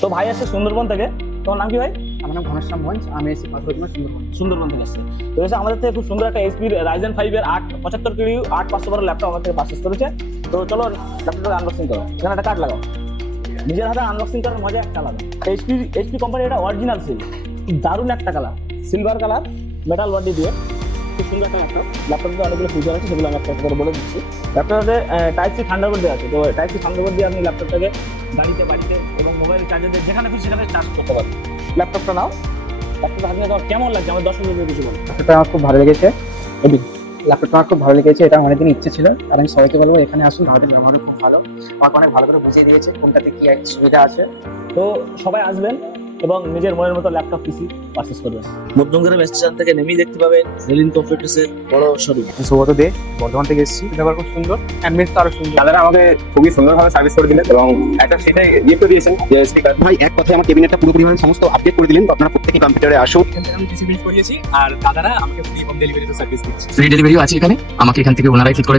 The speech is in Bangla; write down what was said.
তো ভাই আসছে সুন্দরবন থেকে। তোমার নাম কি ভাই? আমার নাম ঘনশ্যাম ভঞ্জ, আমি এসেছি পাথরঘাটা সুন্দরবন। সুন্দরবন থেকে আসছে। তো এসে আমাদের থেকে খুব সুন্দর একটা এইচপি রাইজেন 5 এর 875 কিউ 8512 ল্যাপটপ আমাদের থেকে পারচেজ করেছে। তো চলো ল্যাপটপটা আনবক্সিং করো। এখানে একটা কার্ড লাগাও। নিজের হাতে আনবক্সিং করার মজা একটা আলাদা। এইচপি কোম্পানি এটা অরিজিনাল সিল, দারুণ একটা colour, silver colour, metal body দিয়ে খুব সুন্দর একটা ল্যাপটপ। ল্যাপটপে অনেকগুলো ফিচার আছে, সেগুলো আমি একটা করে বলে দিচ্ছি। ল্যাপটপে টাইপ সি থান্ডারবার্ড দেওয়া আছে। তো টাইপ সি থান্ডারবার্ড দিয়ে আপনি ল্যাপটপটাকে গাড়িতে, বাড়িতে এবং মোবাইল চার্জার দিয়ে যেখানে খুশি সেখানে চার্জ করতে পারবেন। ল্যাপটপটা নাও। ল্যাপটপটা হাতে তোমার কেমন লাগছে আমার দর্শকদের কিছু বলো। ল্যাপটপটা আমার খুব ভালো লেগেছে। ল্যাপটপটা আমার খুব ভালো লেগেছে, এটা অনেকদিন ইচ্ছে ছিল। আর আমি সবাইকে বলবো এখানে আসুন, আমাদের ব্যবহার খুব ভালো, আমাকে অনেক ভালো করে বুঝিয়ে দিয়েছে কোনটাতে কি সুবিধা আছে। তো সবাই আসবেন এবং নিজের মনের মতো ল্যাপটপ পিসি পারচেজ করবেন। মধ্যমগ্রাম স্টেশন থেকে নেমেই দেখতে পাবেন রেলিন কম্পিউটার্সের বড় শোরুম। সৌগত দে, বর্ধমান থেকে এসেছি। ব্যবহার খুব সুন্দর, অ্যাম্বিয়েন্স আরো সুন্দর। দাদারা আমাকে খুবই সুন্দরভাবে সার্ভিস করে দিলেন এবং একটা সেটাই গিফট দিয়েছেন যে স্পিকার। ভাই এক কথায় আমার কেবিনেটটা পুরোপুরিভাবে সমস্ত আপডেট করে দিলেন। তো আপনারা প্রত্যেকেই কম্পিউটারে আসুন। এখান থেকে আমি পিসি বিল্ড করিয়েছি আর দাদারা আমাকে ফ্রি হোম ডেলিভারি সার্ভিস দিচ্ছে। ফ্রি ডেলিভারিও আছে এখানে, আমাকে এখান থেকে ওনারাই ফিট করে দিবে।